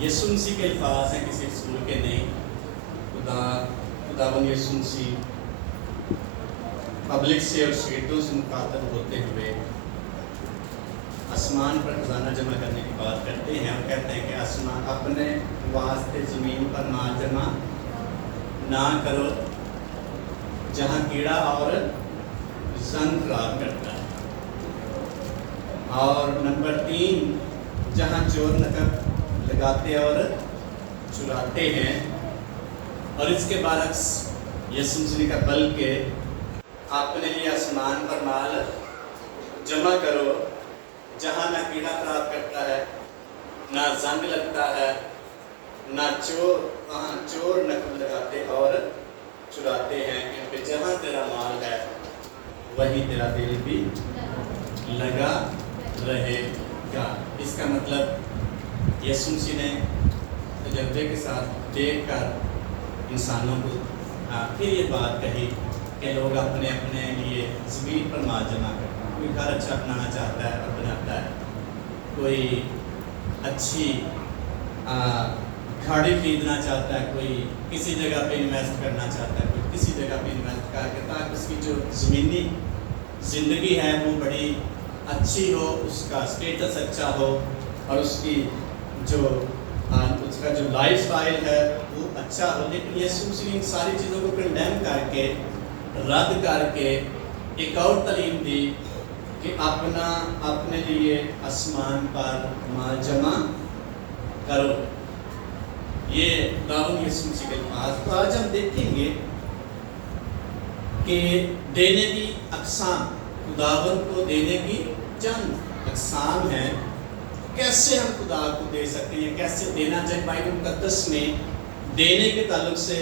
یسوع مسیح کے الفاظ ہیں، کسی رسول کے نہیں۔ خداوند یسوع مسیح پبلک سے اور شہیدوں سے مخاطب ہوتے ہوئے آسمان پر خزانہ جمع کرنے کی بات کرتے ہیں اور کہتے ہیں کہ آسمان اپنے واسطے زمین پر مال جمع نہ کرو جہاں کیڑا اور زنگ خراب کرتا ہے، اور نمبر 3 جہاں چور نقب لگاتے اور چراتے ہیں، اور اس کے برعکس یسوع مسیح نے کہا بلکہ اپنے لیے آسمان پر مال جمع کرو جہاں نہ کیڑا خراب کرتا ہے، نہ زنگ لگتا ہے، نہ چور نقب لگاتے اور چراتے ہیں، کیونکہ جہاں تیرا مال ہے وہی تیرا دل بھی لگا رہے گا۔ اس کا مطلب یسوع مسیح نے تجربے کے ساتھ دیکھ کر انسانوں کو پھر یہ بات کہی کہ لوگ اپنے اپنے لیے زمین پر مال جمع کرتے ہیں۔ کوئی گھر اچھا بنانا چاہتا ہے اور بناتا ہے، کوئی اچھی گاڑی خریدنا چاہتا ہے، کوئی کسی جگہ پہ انویسٹ کرنا چاہتا ہے، کوئی کسی جگہ پہ انویسٹ کر کے تاکہ اس کی جو زمینی زندگی ہے وہ بڑی اچھی ہو، اس کا اسٹیٹس اچھا ہو، اور اس کا جو لائف سٹائل ہے وہ اچھا ہو۔ لیکن یسوع مسیح نے ان ساری چیزوں کو کنڈیم کر کے، رد کر کے ایک اور تعلیم دی کہ اپنے لیے آسمان پر مال جمع کرو۔ یہ خداوند یسوع مسیح کے الفاظ۔ تو آج ہم دیکھیں گے کہ دینے کی اقسام، خداوند کو دینے کی چند اقسام ہیں۔ کیسے ہم خدا کو دے سکتے ہیں، کیسے دینا چاہیے؟ بائبل مقدس میں دینے کے تعلق سے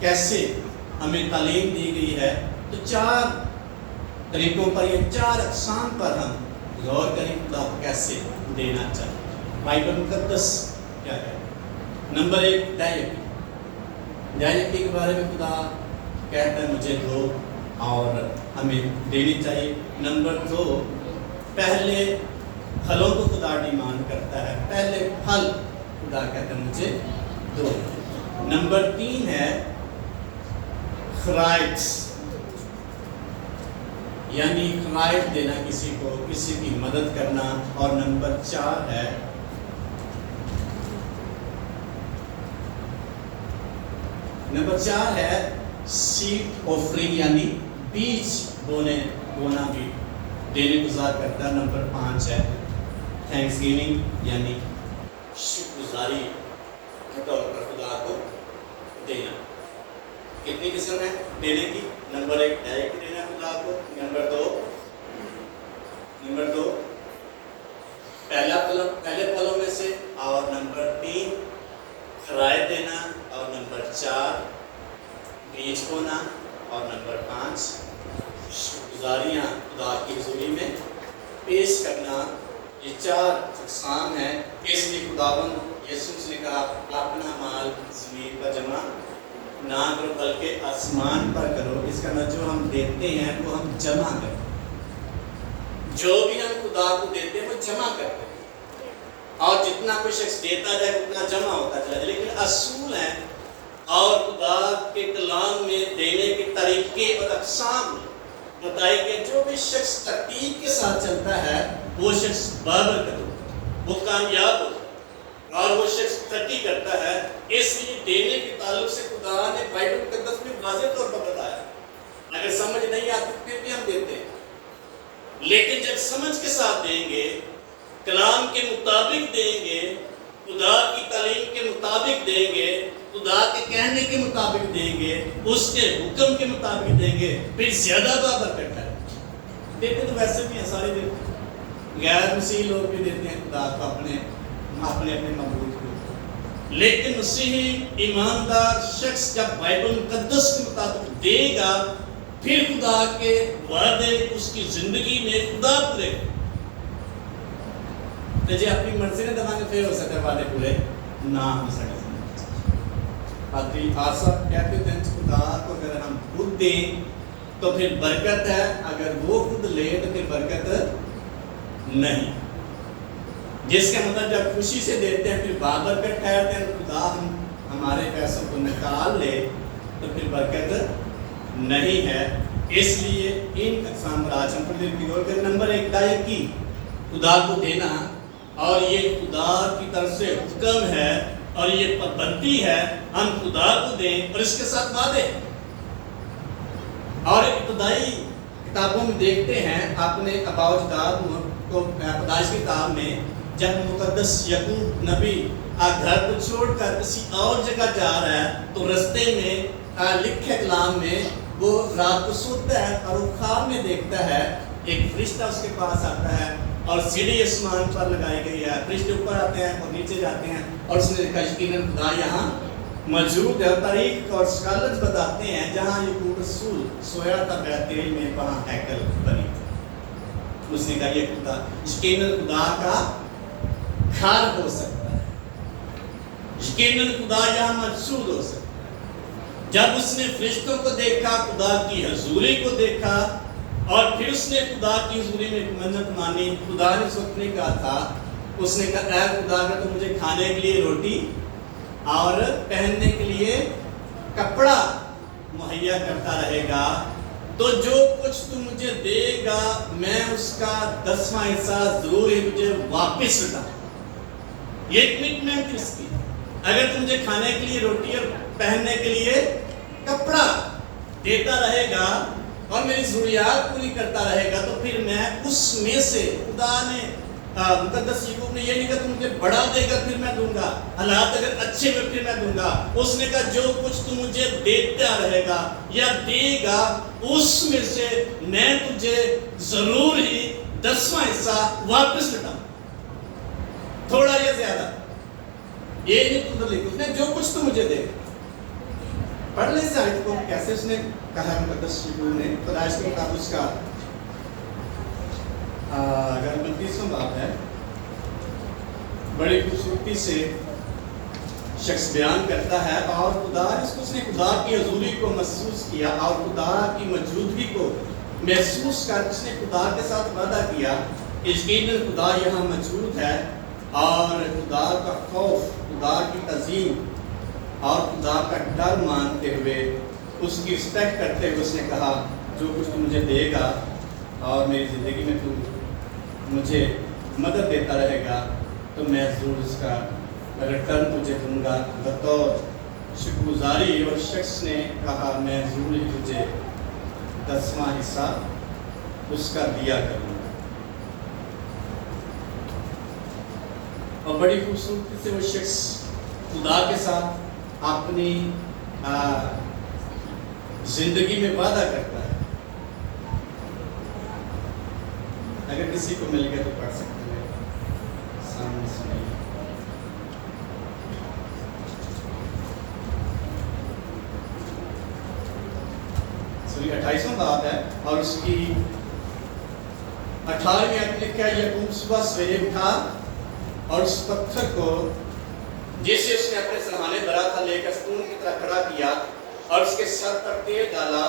کیسے ہمیں تعلیم دی گئی ہے، تو 4 طریقوں پر، یہ 4 اقسام پر ہم غور کریں خدا کو کیسے دینا چاہیے۔ بائبل مقدس کیا ہے؟ نمبر 1 دائیکی کے بارے میں خدا کہتا ہے مجھے دو، اور ہمیں دینی چاہیے۔ نمبر 2 پہلے پھلوں کو خدا ڈیمانڈ کرتا ہے، پہلے پھل خدا کہتا ہے مجھے دو۔ نمبر 3 ہے خرائط، یعنی خرائط دینا، کسی کو کسی کی مدد کرنا۔ اور نمبر 4 ہے سیڈ آفرنگ، یعنی بیج بونا بھی دینے گزار کرتا ہے۔ نمبر 5 ہے تھینکس گیوننگ، یعنی شکر گزاری کے طور پر خدا کو دینا۔ کتنی قسم ہے دینے کی؟ نمبر 1 ڈائریکٹ دینا خدا کو، نمبر 2 پہلے پھلوں میں سے، اور نمبر 3 خرائط دینا، اور نمبر 4 بیج بونا، اور نمبر 5 شکرگزاریاں خدا کی حضوری میں پیش کرنا۔ یہ 4 اقسام ہیں۔ اس لیے خداوند یسوع نے کہا اپنا مال زمین پر جمع نہ کرو بلکہ آسمان پر کرو۔ اس کا مطلب جو ہم دیتے ہیں وہ ہم جمع کرتے ہیں، جو بھی ہم خدا کو دیتے ہیں وہ جمع کرتے ہیں، اور جتنا کوئی شخص دیتا جائے اتنا جمع ہوتا چلا جائے۔ لیکن اصول ہیں، اور خدا کے کلام میں دینے کے طریقے اور اقسام بتائی کہ جو بھی شخص ترتیب کے ساتھ چلتا ہے وہ شخص بابرکت ہوتا ہے، وہ کامیاب ہوتا ہے، اور وہ شخص ترقی کرتا ہے۔ اس لیے دینے کے تعلق سے خدا نے بائبل مقدس میں واضح طور پر بتایا۔ اگر سمجھ نہیں آتی پھر بھی ہم دیتے ہیں، لیکن جب سمجھ کے ساتھ دیں گے، کلام کے مطابق دیں گے، خدا کی تعلیم کے مطابق دیں گے، خدا کے کہنے کے مطابق دیں گے، اس کے حکم کے مطابق دیں گے، پھر زیادہ بابرکت ہے۔ دیتے تو ویسے بھی ہیں، سارے دیتے ہیں، غیر مسیحی لوگ بھی دیتے ہیں خدا کو اپنے معبود کو، لیکن مسیحی ایماندار شخص جب بائبل مقدس کے مطابق دے گا پھر خدا کے وعدے اس کی زندگی میں خدا پورے جی اپنی مرضی نے دماغ میں پھر ہو سکتا ہے وعدے پورے نہ ہو سکے۔ پادری آصف کہتے ہیں خدا کو اگر ہم خود دیں تو پھر برکت ہے، اگر وہ خود لے تو پھر برکت نہیں۔ جس کا مطلب جب خوشی سے دیتے ہیں پھر بابر پہ ٹھہرتے ہیں خدا ہمارے پیسوں کو نکال لے تو پھر برکت نہیں ہے. اس لیے ان اقسام پر آج ہم پر غور کریں. نمبر 1 دائیکی خدا کو دینا، اور یہ خدا کی طرف سے حکم ہے اور یہ پابندی ہے ہم خدا کو دیں اور اس کے ساتھ وعدے. اور ابتدائی کتابوں میں دیکھتے ہیں آپ نے آباء و اجداد کو پیدائش کی کتاب میں جب مقدس یعقوب نبی گھر کو چھوڑ کر کسی اور جگہ جا رہا ہے تو رستے میں لکھے کلام میں وہ رات کو سوتا ہے اور وہ خواب میں دیکھتا ہے ایک فرشتہ اس کے پاس آتا ہے اور سیڑھی آسمان پر لگائی گئی ہے. فرشتے اوپر آتے ہیں اور نیچے جاتے ہیں اور اس نے دیکھا یقیناً خدا یہاں موجود ہے. تاریخ اور اسکالرز بتاتے ہیں جہاں یعقوب رسول سویا تھا بیتیل میں وہاں ہیکل بنی تھی. اس نے کہا یہ خدا یقیناً خدا کا گھر ہو سکتا ہے، یقیناً خدا یہاں موجود ہو سکتا ہے. جب اس نے فرشتوں کو دیکھا، خدا کی حضوری کو دیکھا اور پھر اس نے خدا کی حضوری میں منت مانی. خدا نے اس وقت نے کہا تھا، اس نے کہا اے خدا کا تو مجھے کھانے کے لیے روٹی اور پہننے کے لیے کپڑا مہیا کرتا رہے گا تو جو کچھ تو مجھے دے گا میں اس کا 10واں حصہ ضرور ہی مجھے واپس لوٹاؤں. یہ کمٹمنٹ اس کی، اگر تم مجھے کھانے کے لیے روٹی اور پہننے کے لیے کپڑا دیتا رہے گا اور میری ضروریات پوری کرتا رہے گا تو پھر میں اس میں سے، خدا نے مقدس یعقوب نے یہ نہیں کہا تم مجھے بڑا دے گا پھر میں دوں گا، حالات اگر اچھے ہوئے پھر میں دوں گا. اس نے کہا جو کچھ تم مجھے دیتا رہے گا یا دے گا اس میں سے میں تجھے ضرور ہی 10واں حصہ واپس لوٹاؤں، تھوڑا یا زیادہ. یہ نہیں خود لکھو، اس نے جو کچھ تو مجھے دے. پڑھ لیں اس آیت کو کیسے اس نے کہا مقدس یعقوب نے. پیدائش کی کتاب اس کا اگر 29واں باب ہے، بڑی خوبصورتی سے شخص بیان کرتا ہے اور خدا اس نے خدا کی حضوری کو محسوس کیا اور خدا کی موجودگی کو محسوس کر اس نے خدا کے ساتھ وعدہ کیا کہ یقیناً خدا یہاں موجود ہے. اور خدا کا خوف، خدا کی تعظیم اور خدا کا ڈر مانتے ہوئے اس کی رسپیکٹ کرتے ہوئے اس نے کہا جو کچھ تو مجھے دے گا اور میری زندگی میں تو مجھے مدد دیتا رہے گا تو میں ضرور اس کا ریٹرن تجھے دوں گا بطور شکر گزاری. اور شخص نے کہا میں ضرور ہی تجھے 10واں حصہ اس کا دیا کروں گا. اور بڑی خوبصورتی سے وہ شخص خدا کے ساتھ اپنی زندگی میں وعدہ کرتا ہے. اگر کسی کو مل گیا تو پڑھ سکتے ہیں، سامنے سنائیے. سوری 28واں باب ہے اور اس کی 18ویں آیت میں لکھا ہے یعقوب صبح سویرے اٹھا اور اس پتھر کو جسے اس نے اپنے سرہانے بھرا تھا لے کر ستون کی طرح کھڑا کیا اور اس کے سر پر تیل ڈالا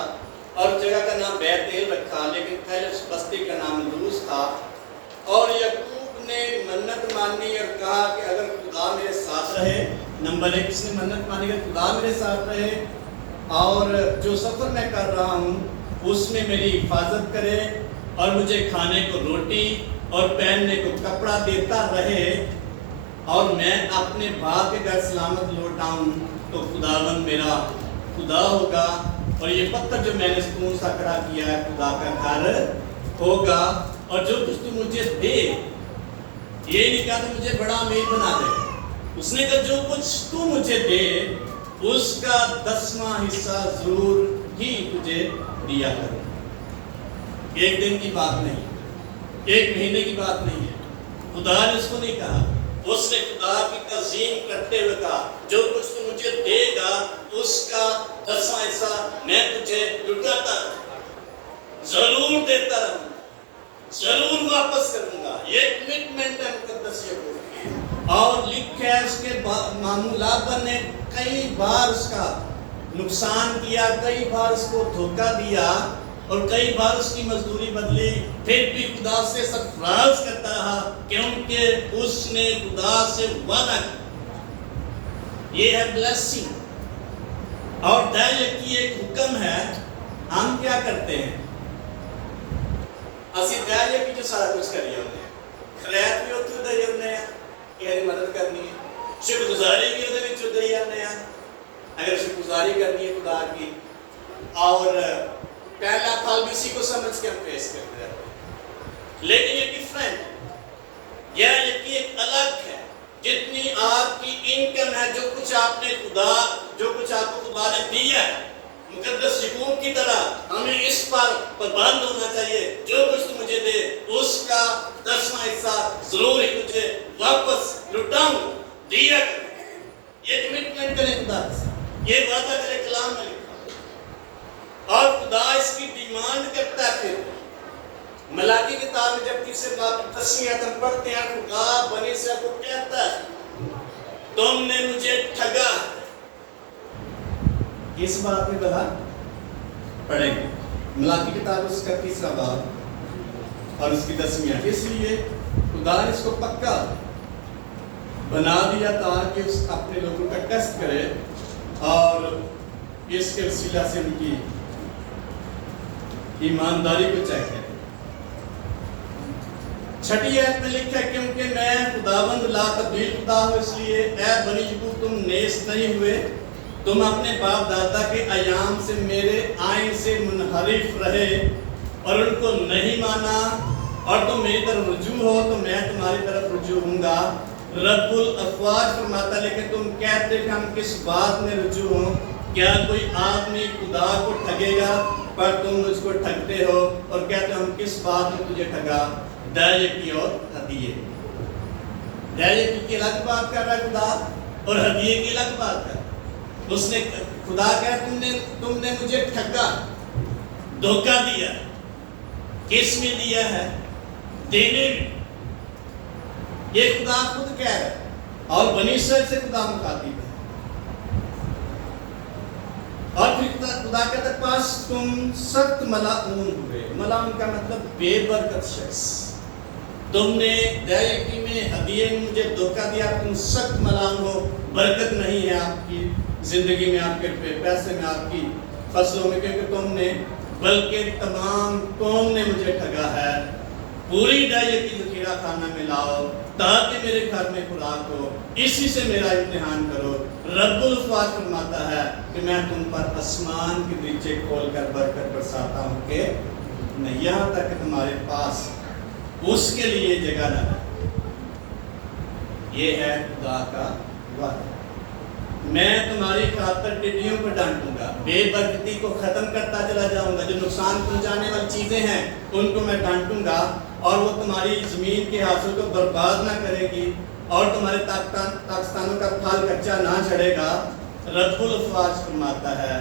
اور جگہ کا نام بیتیل رکھا، لیکن پہلے اس بستی کا نام لوز تھا. اور یعقوب نے منت مانی اور کہا کہ اگر خدا میرے ساتھ رہے، نمبر 1 اس نے منت مانی کہ خدا میرے ساتھ رہے اور جو سفر میں کر رہا ہوں اس میں میری حفاظت کرے اور مجھے کھانے کو روٹی اور پہننے کو کپڑا دیتا رہے اور میں اپنے باپ کے گھر سلامت لوٹ آؤں تو خداوند میرا خدا ہوگا اور یہ پتھر جو میں نے ستون سا کھڑا کیا ہے خدا کا گھر ہوگا. اور جو کچھ تو مجھے دے، یہ نہیں کہا تو مجھے بڑا امیر بنا دے. اس نے کہا جو کچھ تو مجھے دے اس کا 10واں حصہ ضرور ہی تجھے دیا کروں. ایک دن کی بات نہیں، ایک مہینے کی بات نہیں ہے. خدا نے اس کو نہیں کہا، اس نے خدا کی تعظیم کرتے ہوئے کہا جو کچھ تو مجھے دے گا اس کا 10واں حصہ میں تجھے لٹاتا رہوں، ضرور دیتا رہوں، ضرور واپس کروں گا. یہ کمٹمنٹ ہے مقدس یعقوب کی. اور لکھا ہے اس کے معمولات نے کئی بار اس کا نقصان کیا، کئی بار اس کو دھوکہ دیا اور کئی بار اس کی مزدوری بدلی، پھر بھی خدا سے سرفراز کرتا رہا کیونکہ اس نے خدا سے وعدہ کیا۔ یہ ہے بلیسنگ۔ اور دائیں کی ایک حکم ہے، ہم کیا کرتے ہیں؟ اسی دائیں کی جو سارا کچھ کریے ہوتے ہیں، خیرات بھی ہوتی ہے ہونے ہیں، یہ مدد کرنی ہے، شکر گزاری بھی ہوتے ہیں دے جانے ہیں، اگر شکر گزاری کرنی ہے خدا کی، اور پہلا پھل بھی اسی کو سمجھ کے ہم پیش کرتے رہتے ہیں۔ لیکن یہ ڈیفرنٹ، یہ ایک الگ ہے۔ جتنی آپ کی انکم ہے، جو کچھ آپ کو خدا نے دیا ہے، مقدس حقوق کی طرح ہمیں اس پر پابند ہونا چاہیے۔ جو کچھ تو مجھے دے اس کا 10واں حصہ ضرور ہی تجھے واپس لوٹاؤں دیا کریں۔ یہ کمٹمنٹ کریں خدا سے، یہ وعدہ کرے کلام میں لکھا، اور خدا اس کی ڈیمانڈ کرتا ہے۔ پھر ملاکی کتاب میں جب تیسرے باب کی 10ویں آیت ہم پڑھتے ہیں، خدا بنی اسرائیل کو کہتا ہے تم نے مجھے ٹھگا۔ اس بات میں بلا پڑھیں گے ملاکی کتاب اس کا تیسرا باب اور اس کی 10ویں آیت۔ اس لیے خدا نے اس کو پکا بنا دیا تاکہ اس اپنے لوگوں کا ٹیسٹ کرے اور اس کے وسیلہ سے ان کی ایمانداری کو چیک کرے۔ 6 آیت میں لکھا ہے کیونکہ میں خداوند لا تبدیل خدا ہوں، اس لیے اے بنی یعقوب تم نیز نہیں ہوئے، تم اپنے باپ دادا کے ایام سے میرے آئین سے منحرف رہے اور ان کو نہیں مانا، اور تم میری طرف رجوع ہو تو میں تمہاری طرف رجوع ہوں گا۔ رب الافواج فرماتا، لیکن تم کہتے کہ ہم کس بات میں رجوع ہوں؟ کیا کوئی آدمی خدا کو ٹھگے گا؟ پر تم مجھ کو ٹھگتے ہو اور کہتے ہو ہم کس بات میں تجھے ٹھگا؟ دائیں کی اور ہدیے۔ دائیں کی الگ بات کر رہا ہے خدا، اور ہدیے کی الگ بات کر رہا ہے۔ اس نے خدا کہا تم نے مجھے ٹھگا، دھوکہ دیا۔ کس میں دیا ہے؟ دینے میں۔ یہ خدا خود کہہ رہا ہے، اور بنی اسرائیل سے خدا مخاطب ہے۔ اور پھر خدا کہتا ہے پاس تم سخت ملعون ہوئے۔ ملعون کا مطلب بے برکت شخص۔ تم نے دائیں میں ہدیے میں مجھے دھوکہ دیا، تم سخت ملعون ہو، برکت نہیں ہے آپ کی زندگی میں، آپ کے پیسے میں، آپ کی فصلوں میں، کیونکہ تم نے بلکہ تمام قوم نے مجھے ٹھگا ہے۔ پوری دائیں کی ذخیرہ خانہ میں لاؤ تاکہ میرے گھر میں خوراک ہو، اسی سے میرا امتحان کرو۔ رب الافواج فرماتا ہے کہ میں تم پر آسمان کے نیچے کھول کر برکت برساتا ہوں کہ نہیں، یہاں تک کہ تمہارے پاس اس کے لیے جگہ نہ رہے۔ یہ ہے خدا کا وعدہ۔ میں تمہاری خاطر ٹڈیوں کو ڈانٹوں گا، بے برکتی کو ختم کرتا چلا جاؤں گا، جو نقصان پہنچانے والی چیزیں ہیں ان کو میں ڈانٹوں گا، اور وہ تمہاری زمین کے حاصل کو برباد نہ کرے گی، اور تمہارے تاکستانوں کا پھل کچا نہ چڑھے گا۔ رب الافواج فرماتا ہے،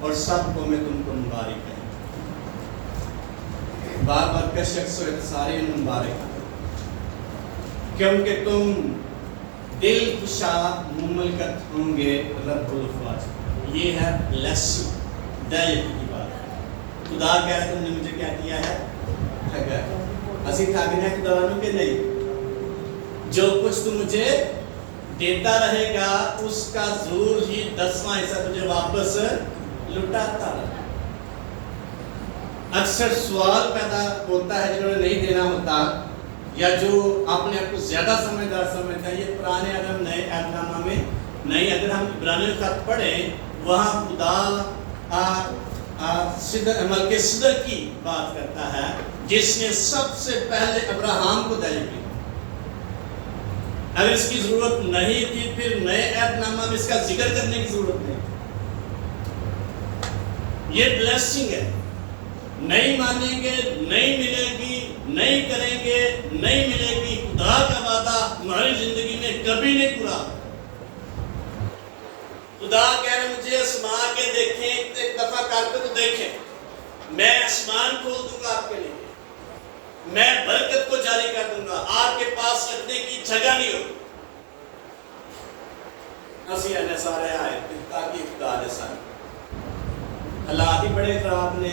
اور سب کو میں تم کو مبارک ہے۔ بار بار کا شخص ہوئے تو سارے مبارک ہیں، کیونکہ تم دل خوشا مملکت ہوں گے۔ رب الافواج، یہ ہے بلیسنگ، دائیں کی بات۔ خدا کہہ رہا ہے تم نے مجھے کیا کیا ہے؟ ٹھگا۔ اسی ٹھگنے خدا کے نہیں، جو کچھ تم مجھے دیتا رہے گا اس کا ضرور ہی 10واں حصہ تجھے واپس لٹاتا رہے۔ اکثر سوال پیدا ہوتا ہے جنہوں نے نہیں دینا ہوتا، یا جو اپنے آپ کو زیادہ سمجھدار سمجھتا ہے، یہ پرانے عہد نئے عہد نامہ میں نہیں۔ اگر ہم عبرانیوں کا خط پڑھیں، وہاں خدا ملک صدق کی بات کرتا ہے، جس نے سب سے پہلے ابراہم کو دائیں کی۔ اگر اس کی ضرورت نہیں تھی، پھر نئے عہد نامہ میں اس کا ذکر کرنے کی ضرورت نہیں۔ یہ بلیسنگ ہے، نہیں مانیں گے نہیں ملے گی، نہیں کریں گے نہیں ملے گی۔ خدا کا وعدہ ہماری زندگی میں کبھی نہیں پورا۔ خدا کہہ رہے مجھے آسمان کے دیکھیں، ایک دفعہ کر کے تو دیکھیں، میں آسمان کھول دوں گا آپ کے لیے، میں برکت کو جاری کر دوں گا، آپ کے پاس رکھنے کی جگہ نہیں ہوگی۔ اسی نے سارے آئے تاکہ خدا نے سارے حالات ہی بڑے خراب نے،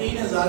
3,000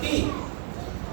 3,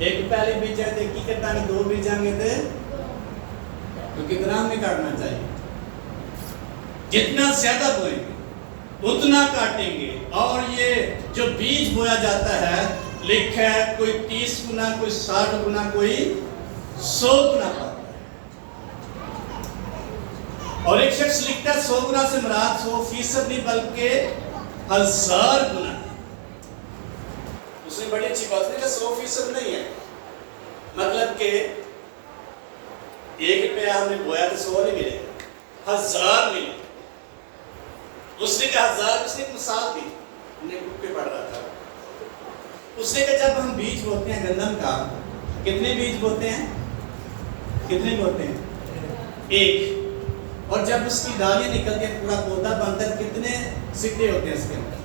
ایک پہلے بیج ہے ایک ہی کٹا گے، دو بیجیں گے تو کتنا ہمیں کاٹنا چاہیے؟ جتنا زیادہ بوئیں گے اتنا کاٹیں گے. اور یہ جو بیج بویا جاتا ہے لکھا ہے کوئی 30 گنا، کوئی 60 گنا، کوئی 100 گنا پاتا ہے. اور ایک شخص لکھتا ہے 100 گنا سے مراد 100% نہیں بلکہ 1000 گنا. اس نے بڑی اچھی بات ہے کہ 100% نہیں ہے، مطلب کہ 1 روپیہ ہم نے بویا تو 100 نہیں ملے گا، 1000 ملے. اس نے کہا 1000، اس نے ایک مثال دی، ہم نے بک پہ پڑھ رہا تھا. اس نے کہا جب ہم بیج بوتے ہیں گندم کا، کتنے بیج بوتے ہیں؟ کتنے بوتے ہیں؟ 1. اور جب اس کی ڈالیاں نکلتی ہیں پورا پودا بنتا ہے کتنے سٹے ہوتے ہیں اس کے اندر؟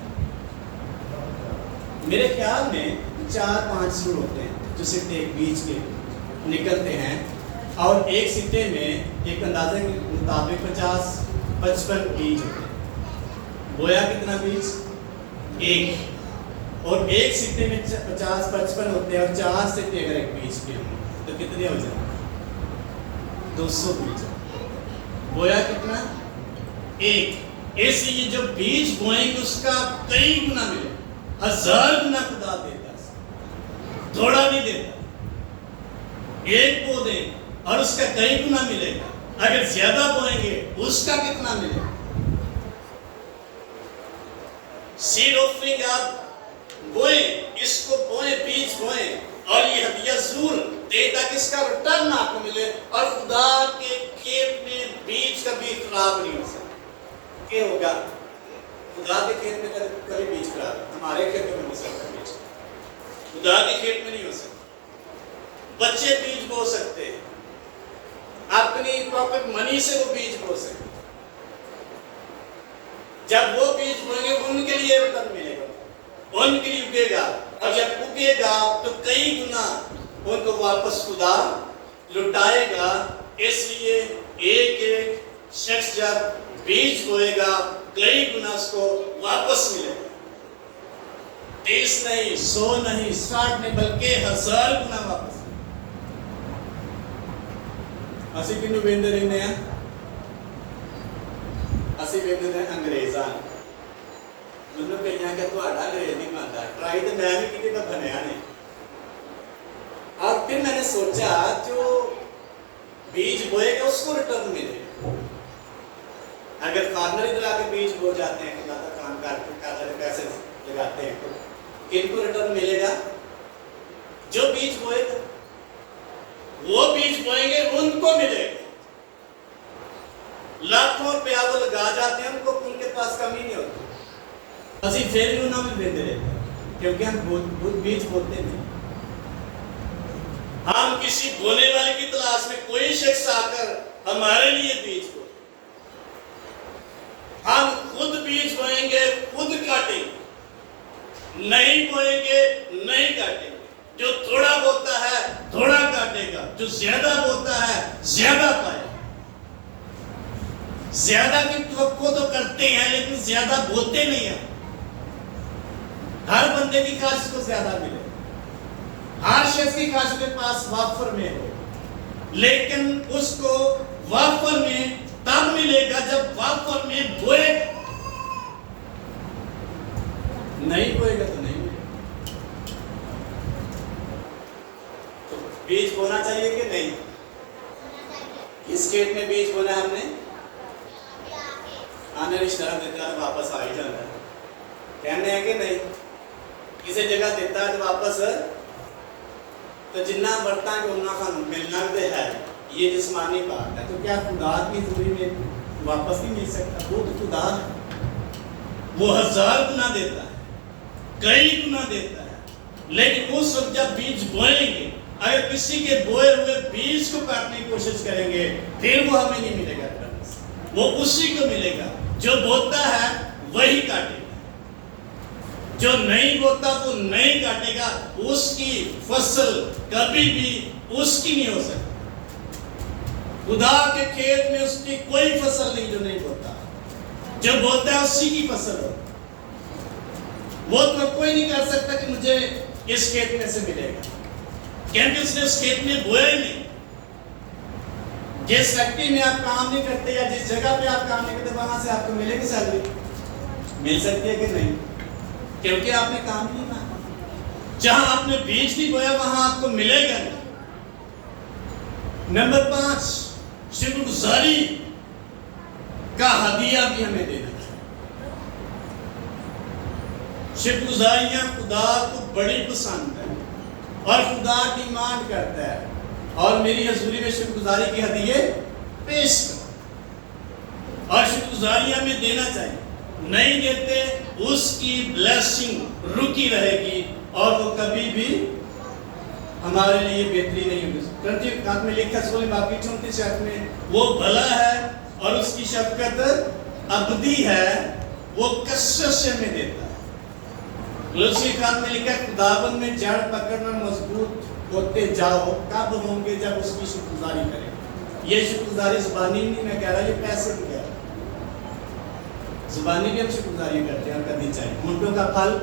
میرے خیال میں 4-5 سور ہوتے ہیں جو سٹے ایک بیج کے نکلتے ہیں. اور ایک سٹے میں ایک اندازے کے مطابق 50-55 بیج ہوتے ہیں. بویا کتنا بیج؟ 1. اور ایک سٹے میں 50-55 ہوتے ہیں، اور 4 سٹے اگر ایک بیج کے ہوں تو کتنے ہو جائیں؟ 200 بیج. بویا کتنا؟ 1. اس لیے جو بیج بوئیں گے اس کا کئی گنا ملے، 1000 گنا خدا دیتا ہے، تھوڑا نہیں دیتا. ایک بو دیں اور اس کا کئی گنا ملے گا. اگر زیادہ بوئیں گے اس کا کتنا ملے گا؟ سیڈ آفرنگ آپ بوئیں، اس کو بوئیں، بیج بوئیں، اور یہ ہدیہ ضرور دے تاکہ اس کا ریٹرن آپ کو ملے. اور خدا کے کھیت میں بیج کبھی خراب نہیں ہو سکتا. کیا ہوگا؟ خدا کے کھیت میں کبھی بیج خراب، ہمارے کھیت میں ہو سکتا بیج، خدا کے کھیت میں نہیں ہو سکتا. بچے بیج بو سکتے ہیں، اپنی پاکٹ منی سے وہ بیج بو سکتے. جب وہ بیج بوئیں گے ان کے لیے ریٹرن ملے گا، ان کے لیے اگے گا. اور جب اگے گا تو کئی گنا ان کو واپس خدا لٹائے گا. اس لیے ایک ایک شخص جب بیج بوئے گا کئی گنا اس کو واپس ملے گا. 30 نہیں، 100 نہیں، 60 نہیں، بلکہ 1000 گنا واپس. اسی کنو ویندے رہنے ہیں، اسی ویندے رہنے انگریزاں. مجھے کہیں کہ تو آڑا انگریز نہیں مانتا، ٹرائی تو میں بھی کسی کا بنیا نہیں. اور پھر میں نے سوچا جو بیج بوئے گا اس کو ریٹرن ملے گا. اگر فارمر ادھر آ کے بیج بو جاتے ہیں، خدا کا کام کرتے پیسے لگاتے ہیں، تو کن کو ریٹرن ملے گا؟ جو بیج بوئے گا. وہ بیج بوئیں گے ان کو ملے گا. لاکھوں روپیہ وہ لگا جاتے ہیں، ان کے پاس کمی نہیں ہوتی. اسی پھر بھی انہوں میں دیتے رہتے ہیں کیونکہ ہم بیج بوتے نہیں. ہم کسی بونے والے کی تلاش میں، کوئی شخص آ کر ہمارے لیے بیج بو، ہم خود بیج بوئیں گے خود کاٹیں گے، نہیں بوئیں گے نہیں کاٹیں گے. جو تھوڑا بوتا ہے تھوڑا کاٹے گا، جو زیادہ بوتا ہے زیادہ پائے گا. زیادہ کی توقع تو کرتے ہیں لیکن زیادہ بوتے نہیں ہیں. ہر بندے کی خواہش اس کو زیادہ ملے، ہر شخص کی خواہش کے پاس وافر میں ہو، لیکن اس کو وافر میں تب ملے گا جب وافر میں بوئے گا. نہیں بوئے گا تو نہیں ملے گا. تو بیج بونا چاہیے کہ نہیں؟ اس کھیت میں بیج بونا ہم نے آنے رشتہ دیتا ہے واپس آ ہی جاتا ہے. کہنے ہیں کہ نہیں؟ کسی جگہ دیتا ہے تو واپس تو جنہ برتا ہے انہا خان ملنا دے ہے. یہ جسمانی بات ہے. تو کیا خدا کی زندگی میں واپس نہیں مل سکتا؟ وہ تو خدا ہے، وہ 1000 گنا دیتا ہے، کئی گنا دیتا ہے. لیکن اس وقت جب بیج بوئیں گے، اگر کسی کے بوئے ہوئے بیج کو کاٹنے کی کوشش کریں گے پھر وہ ہمیں نہیں ملے گا. وہ اسی کو ملے گا جو بوتا ہے وہی کاٹے گا، جو نہیں بوتا وہ نہیں کاٹے گا. اس کی فصل کبھی بھی اس کی نہیں ہو سکتی. خدا کے کھیت میں اس کی کوئی فصل نہیں جو نہیں بوتا. جو بوتا ہے اسی کی فصل ہو. وہ تو کوئی نہیں کر سکتا کہ مجھے اس کھیت میں سے ملے گا. کیونکہ اس نے اس کھیت میں بویا ہی نہیں. جس فیکٹری میں آپ کام نہیں کرتے یا جس جگہ پہ آپ کام نہیں کرتے وہاں سے آپ کو ملے گی سیلری؟ مل سکتی ہے کہ نہیں؟ کیونکہ آپ نے کام نہیں مانا. جہاں آپ نے بیج نہیں بویا وہاں آپ کو ملے گا نہیں. نمبر 5 شکر گزاری کا ہدیہ بھی ہمیں دینا چاہیے. شکر گزاریاں خدا کو بڑی پسند ہے اور خدا ڈیمانڈ کرتا ہے اور میری حضوری میں شکر گزاری کے ہدیے پیش کرو اور شکر گزاریاں میں دینا چاہیے. نہیں دیتے اس کی بلیسنگ رکی رہے گی اور وہ کبھی بھی ہمارے لیے بہتری نہیں ہوگی. کرنٹی خط میں لکھا سورہ باقی 34 میں وہ بھلا ہے اور اس کی شفقت ابدی ہے، وہ کثرت سے ہمیں دیتا ہے. لوسی خط میں لکھا خداوند میں جڑ پکڑنا مضبوط ہوتے جاؤ، کب ہوں گے جب اس کی شکر گزاری کریں. یہ شکر گزاری زبانی نہیں میں کہہ رہا، یہ پیسے کی کہہ رہا. زبانی بھی ہم شکر گزاری کرتے ہیں اور کرنی چاہیے. منٹوں کا پھل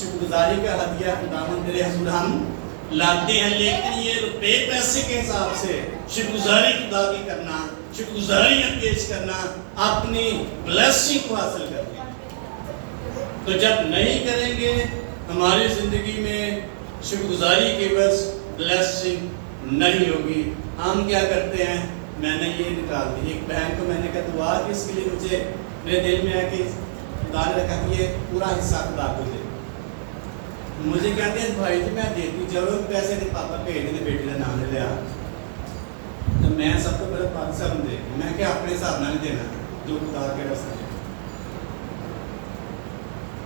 شکر گزاری کا ہدیہ خداوند تیرے حضور ہم لاتے ہیں، لیکن یہ روپے پیسے کے حساب سے شکر گزاری خدا کی کرنا، شکر گزاریاں پیش کرنا، اپنی بلیسنگ کو حاصل کرنا. تو جب نہیں کریں گے ہماری زندگی میں شکر گزاری کی بس بلیسنگ نہیں ہوگی. ہم کیا کرتے ہیں، میں نے یہ نکال دی. ایک بہن کو میں نے کہا دعا کہ اس کے لیے مجھے میرے دل میں ہے کہ خدا نے رکھا کہ یہ پورا حصہ خدا کو دے. مجھے کہتے ہیں بھائی جی میں دیتی ضرور پیسے دے پاپا بھیج دے بیٹی کا نام لے لیا. تو میں سب کو پہلے پاک صاحب دے میں کہ اپنے حساب نہ نہیں دینا جو خدا کے راستے میں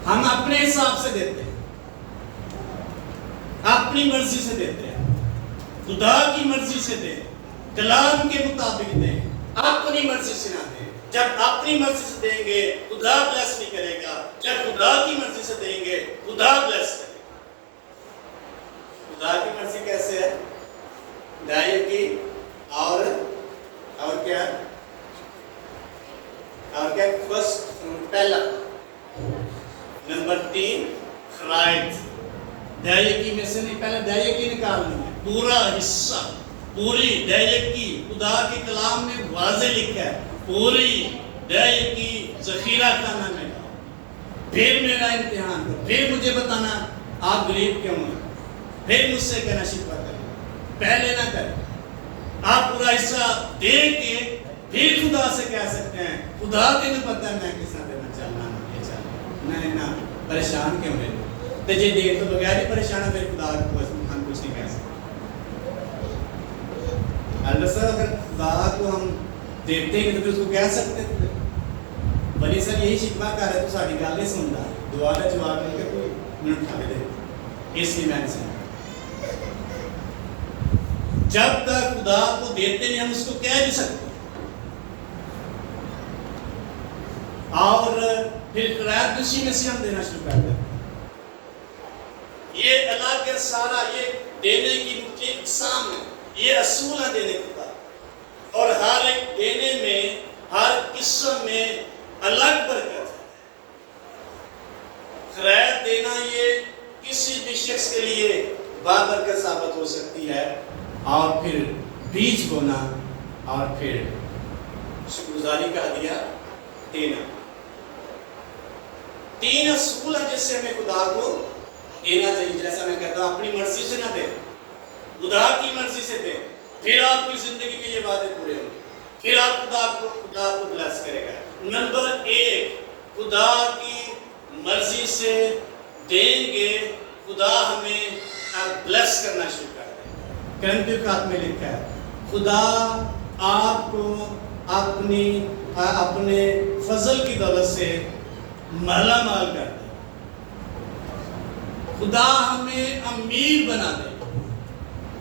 ہم اپنے حساب سے دیتے ہیں، اپنی مرضی سے دیتے ہیں. خدا کی مرضی سے دیں، کلام کے مطابق دیں، اپنی مرضی سے نہ دیں. جب اپنی مرضی سے دیں گے خدا بلیس نہیں کرے گا، جب خدا کی مرضی سے دیں گے خدا بلیس کرے گا. خدا کی مرضی کیسے ہے؟ دائیں کی اور کیا فرسٹ پہلا. نمبر 3 خرائط. دائیں کی میں سے نہیں، پہلے دائیں کی نکالنی ہے. پورا حصہ، پوری دائیں کی خدا کے کلام میں واضح لکھا ہے، پوری دائیں کی ذخیرہ خانہ میں. پھر میرا امتحان کرو، پھر مجھے بتانا آپ غریب کیوں ہیں، پھر مجھ سے کہنا شکوہ کریں. پہلے نہ کریں. آپ پورا حصہ دے کے پھر خدا سے کہہ سکتے ہیں خدا تینوں پتہ ہے میں کس طرح دینا چاہنا یہ چاہنا میں نہ پریشان کیوں ہے. تو جی دیر تو بغیر ہی پریشان ہے، پھر خدا کو ہم کچھ نہیں کہہ سکتے. اللہ سر اگر خدا کو ہم دیتے ہیں تو پھر اس کو کہہ سکتے تھے بلی سر یہی شکوہ کر رہے تو ساری گل نہیں سنتا، دعا کا جواب مل کے کوئی منٹ کھا دے. اس لیے میں نے سنا جب تک خدا کو دیتے نہیں ہم اس کو کہہ نہیں سکتے. اور پھر قرائت اسی میں سے ہم دینا شروع کر دیں. یہ الگ ہے سارا، یہ دینے کی مختلف اقسام ہے، یہ اصول ہے دینے کا. اور ہر ایک دینے میں ہر قسم میں الگ برکت ہے. خیرات دینا یہ کسی بھی شخص کے لیے بابرکت ثابت ہو سکتی ہے. اور پھر بیج بونا اور پھر شکر گزاری کا ہدیہ دینا. 3 اصول ہیں جس سے ہمیں خدا کو دینا چاہیے. جیسا میں کہتا ہوں اپنی مرضی سے نہ دیں، خدا کی مرضی سے دیں. پھر آپ کی زندگی میں یہ وعدے پورے ہوں گے، پھر آپ خدا کو بلیس کرے گا. نمبر 1 خدا کی مرضی سے دیں گے، خدا ہمیں بلیس کرنا شروع کر دے گا. کرنٹی خط میں لکھا ہے خدا آپ کو اپنے فضل کی دولت سے مالا مال کر دے. خدا ہمیں امیر بنا دے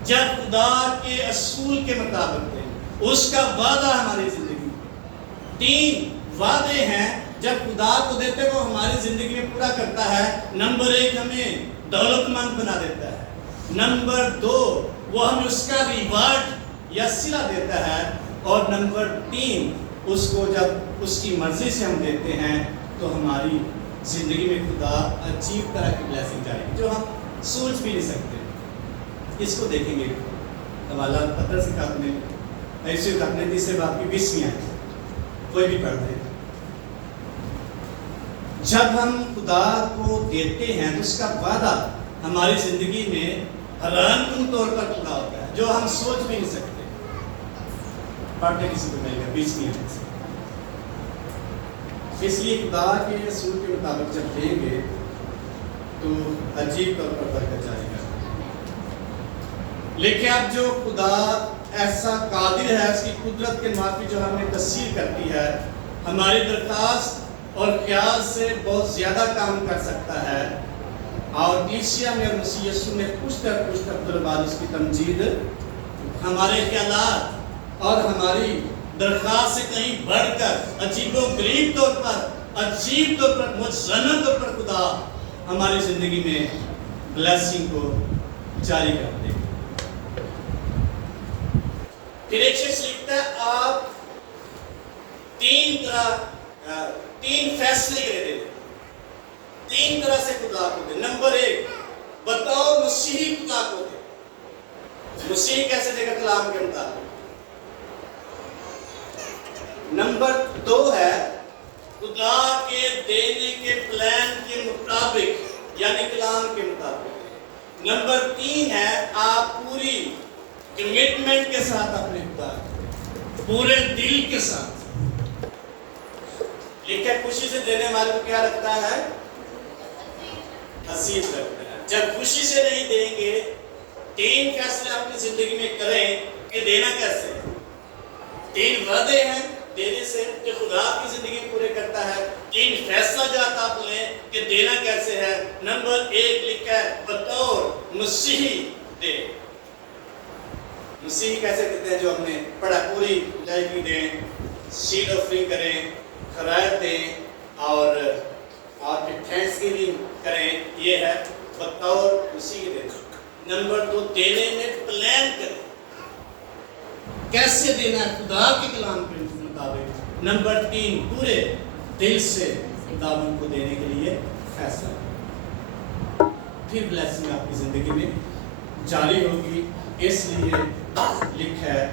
جب خدا کے اصول کے مطابق دے. اس کا وعدہ ہماری زندگی میں 3 وعدے ہیں جب خدا کو دیتے وہ ہماری زندگی میں پورا کرتا ہے. نمبر 1 ہمیں دولت مند بنا دیتا ہے. نمبر 2 وہ ہمیں اس کا ریوارڈ یا صلہ دیتا ہے. اور نمبر 3 اس کو جب اس کی مرضی سے ہم دیتے ہیں تو ہماری زندگی میں خدا عجیب طرح کی بلیسنگ جائے گی جو ہم سوچ بھی نہیں سکتے. اس کو دیکھیں گے حوالہ پترس کے خط میں ایسے اپنے تیسرے باب کی 20ویں آیت کوئی بھی پڑھ دے. جب ہم خدا کو دیتے ہیں تو اس کا وعدہ ہماری زندگی میں حیران کن طور پر پورا ہوتا ہے جو ہم سوچ بھی نہیں سکتے. پڑھنے کسی کو ملے گا 20ویں آیت سے. اس لیے خدا کے اصول کے مطابق جب دیں گے تو عجیب طور پر برکت جائے گا. لیکن اب جو خدا ایسا قادر ہے، اس کی قدرت کے موافق جو ہمیں تسخیر کرتی ہے، ہماری درخواست اور خیال سے بہت زیادہ کام کر سکتا ہے، اور عیسیٰ میں اور مسیح یسوع میں کچھ در بعد اس کی تمجید ہمارے خیالات اور ہماری درخواست سے کہیں بڑھ کر عجیب و غریب طور پر مجزنہ طور پر خدا ہماری زندگی میں بلیسنگ کو جاری کر دے. پھر ایک شخص لکھتا ہے آپ تین فیصلے کرے دے. 3 طرح سے خدا کو دے. نمبر 1 بتاؤ مسیحی خدا کو دے. مسیحی کیسے دے گا کلام کے مطابق. نمبر 2 ہے خدا کے دینے کے پلان کے مطابق یعنی کلام کے مطابق. نمبر 3 ہے آپ پوری کمٹمنٹ کے ساتھ اپنے خدا پورے دل کے ساتھ. لکھا خوشی سے دینے والے کو کیا رکھتا ہے؟ حسیب رکھتا ہے. جب خوشی سے نہیں دیں گے 3 فیصلے اپنی زندگی میں کریں کہ دینا کیسے. 3 وعدے ہیں دینے سے کہ خدا کی زندگی پورے کرتا ہے. 3 فیصلہ جات آپ لیں کہ دینا کیسے ہے. نمبر 1 لکھا ہے بطور مسیحی دے. مسیحی کیسے دیتے ہیں جو ہم نے پڑھا. پوری ادائیگی دیں، سیڈ آفرنگ کریں، خرائط دیں اور پھر تھینکس گیونگ کریں. یہ ہے بطور مسیحی دینا. نمبر 2 دینے میں پلان کریں کیسے دینا ہے خدا کے کلام کے مطابق. نمبر 3 پورے دل سے خداوند کو دینے کے لیے فیصلہ. پھر بلیسنگ آپ کی زندگی میں جاری ہوگی. اس لیے لکھا ہے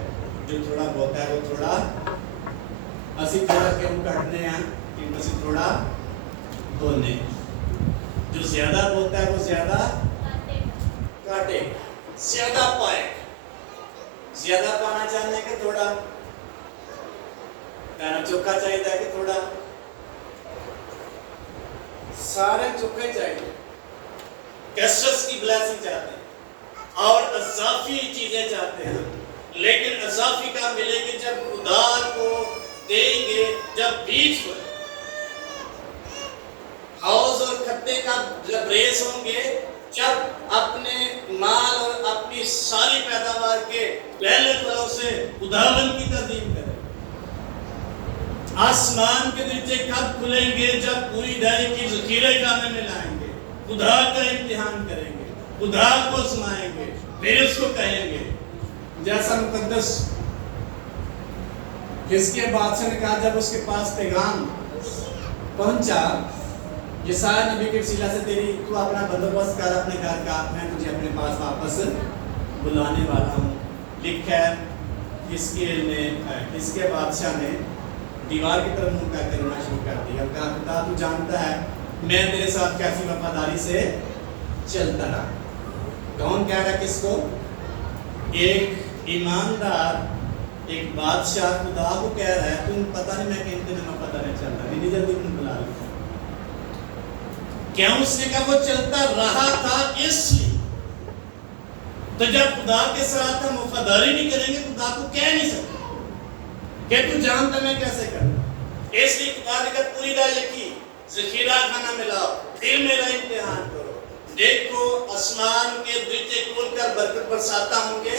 جو تھوڑا بہت ہے وہ تھوڑا اسی طرح کے ہم کٹنے ہیں کہ اسی تھوڑا بولنے. جو زیادہ بولتا ہے وہ زیادہ کاٹے، زیادہ پائے. زیادہ پانا چاہنے کہ تھوڑا کہنا چوکھا چاہیے کہ تھوڑا سارے چوکھے چاہیے. کثرت کی بلیسنگ چاہتے ہیں اور اضافی چیزیں چاہتے ہیں. لیکن اضافی کا ملے گی جب خدا کو دیں گے. جب بیچ پر حوض اور کھتے کا جب ریس ہوں گے، جب اپنے مال اور اپنی ساری پیداوار کے پہلے پھلوں سے خداوند کی تعظیم کریں. آسمان کے دروازے کب کھلیں گے؟ جب پوری دہائی کی ذخیرے خانے میں لائیں گے، خدا کا امتحان کریں گے، خدا کو آزمائیں گے، پھر اس کو کہیں گے. جیسا مقدس حزقیہ بادشاہ نے کہا جب اس کے پاس پیغام پہنچا یسایہ نبی کے وسیلہ سے تو اپنا بندوبست کر اپنے گھر کا، میں تجھے اپنے پاس واپس بلانے والا ہوں. لکھا ہے حزقیہ بادشاہ نے دیوار کی طرف منہ کر کے رونا شروع کر دیا. کہا خدا تو جانتا ہے میں تیرے ساتھ کیسی وفاداری سے چلتا رہا. کون کہہ رہا کس کو؟ ایک ایماندار ایک بادشاہ خدا کو کہہ رہا ہے تم پتہ نہیں میں کہتے میں پتہ نہیں چل رہا. نہیں جلدی تم بلا لو. کیا اس نے کہا وہ چلتا رہا تھا اس لیے. تو جب خدا کے ساتھ ہم وفاداری نہیں کریں گے خدا کو کہہ نہیں سکتے کہ تو جانتا میں کیسے کروں. اس لیے خدا نے کہا پوری رائے کی ذخیرہ خانہ ملاؤ، پھر میرا امتحان کرو. دیکھو آسمان کے دروازے کھول کر برکت برساتا ہوں گے.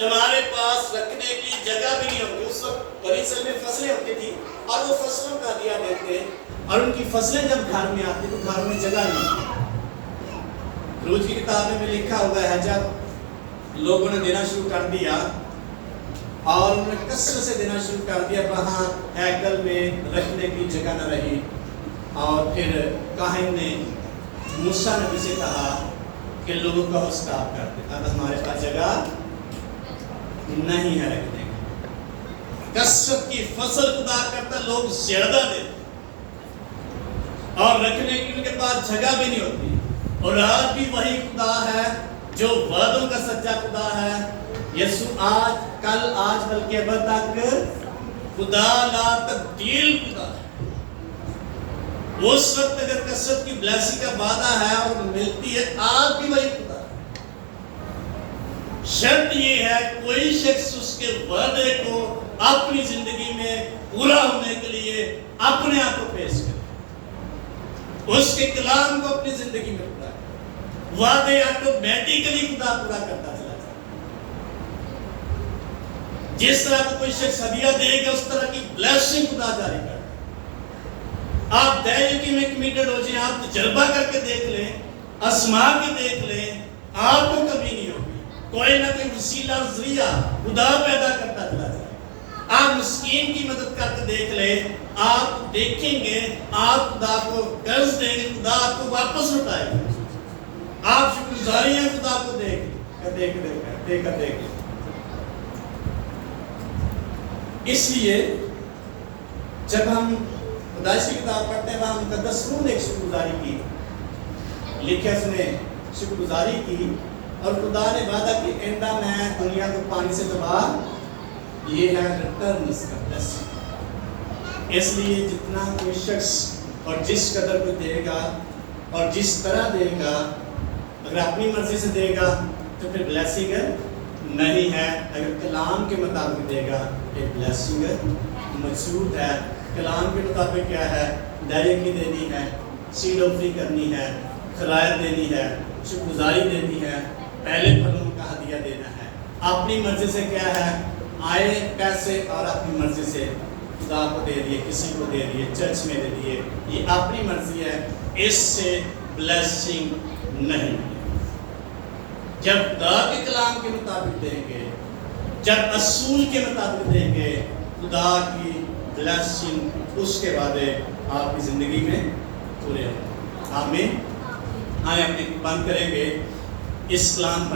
ہمارے پاس رکھنے کی جگہ بھی نہیں ہوگی. اس وقت بڑی سر میں فصلیں ہوتی تھی اور وہ فصلوں کا دیا دیتے اور ان کی فصلیں جب گھر میں آتی تو گھر میں جگہ نہیں ہوتی. روز کی کتابیں میں لکھا ہوا ہے جب لوگوں نے دینا شروع کر دیا اور انہوں نے کثرت سے دینا شروع کر دیا، وہاں ہیکل میں رکھنے کی جگہ نہ رہی. اور پھر کاہن نے موسیٰ نبی سے کہا کہ لوگوں کا وہ سٹاپ کر دے، اب ہمارے پاس جگہ نہیں ہے رکھنے کی۔ کثرت کی فصل خدا کرتا، لوگ زیادہ دیتے اور رکھنے کی ان کے پاس جگہ بھی نہیں ہوتی۔ اور آج بھی وہی خدا ہے جو وعدوں کا سچا خدا ہے۔ یسوع آج کل آج بلکہ اب تک خدا لا تبدیل خدا ہے۔ اس وقت اگر کثرت کی بلیسنگ کا وعدہ ہے اور ملتی ہے، آج بھی وہی خدا ہے۔ شرط یہ ہے کوئی شخص اس کے وعدے کو اپنی زندگی میں پورا ہونے کے لیے اپنے آپ کو پیش کرے، اس کے کلام کو اپنی زندگی میں پورا کرے۔ وعدے آٹومیٹکلی خدا پورا کرتا چلا جائے۔ جس طرح کو کوئی شخص ہدیہ دے گا اس طرح کی بلیسنگ خدا جاری کرتا ہے۔ آپ دائرے میں کمیٹڈ ہو جائیں، آپ تجربہ کر کے دیکھ لیں، آزما کے دیکھ لیں، آپ کو کمی نہیں ہوگی۔ کوئی نہ کوئی وسیلہ ذریعہ خدا پیدا کرتا چلا جائے۔ آپ مسکین کی مدد کر کے دیکھ لیں، آپ دیکھیں گے آپ خدا کو قرض دیں گے، خدا آپ کو واپس لوٹائے گا۔ آپ شکر گزاریاں خدا کو دیکھ لیں۔ اس لیے جب ہم خدائش کی کتاب پڑھتے ہیں وہاں مقدس روح نے ایک شکر گزاری کی، لکھا اس نے شکر گزاری کی اور خدا نے وعدہ کہ آئندہ میں دنیا کو پانی سے تباہ، یہ ہے ریٹرنز کا بلیسنگ۔ اس لیے جتنا کوئی شخص اور جس قدر کو دے گا اور جس طرح دے گا، اگر اپنی مرضی سے دے گا تو پھر بلیسنگ نہیں ہے، اگر کلام کے مطابق دے گا ایک بلیسنگ موجود ہے۔ کلام کے مطابق کیا ہے؟ دائرے کی دینی ہے، سیڈ آفری کرنی ہے، خیرات دینی ہے، شکر گزاری دینی ہے، پہلے پھلوں کا ہدیہ دینا ہے۔ اپنی مرضی سے کیا ہے؟ آئے پیسے اور اپنی مرضی سے خدا کو دے دیے، کسی کو دے دیے، چرچ میں دے دیے، یہ اپنی مرضی ہے، اس سے بلیسنگ نہیں۔ جب خدا کے کلام کے مطابق دیں گے، جب اصول کے مطابق دیں گے، خدا کی بلیسنگ اس کے وعدے آپ کی زندگی میں پورے ہوں۔ آمین۔ آئے اپنے بند کریں گے اس کلام پر۔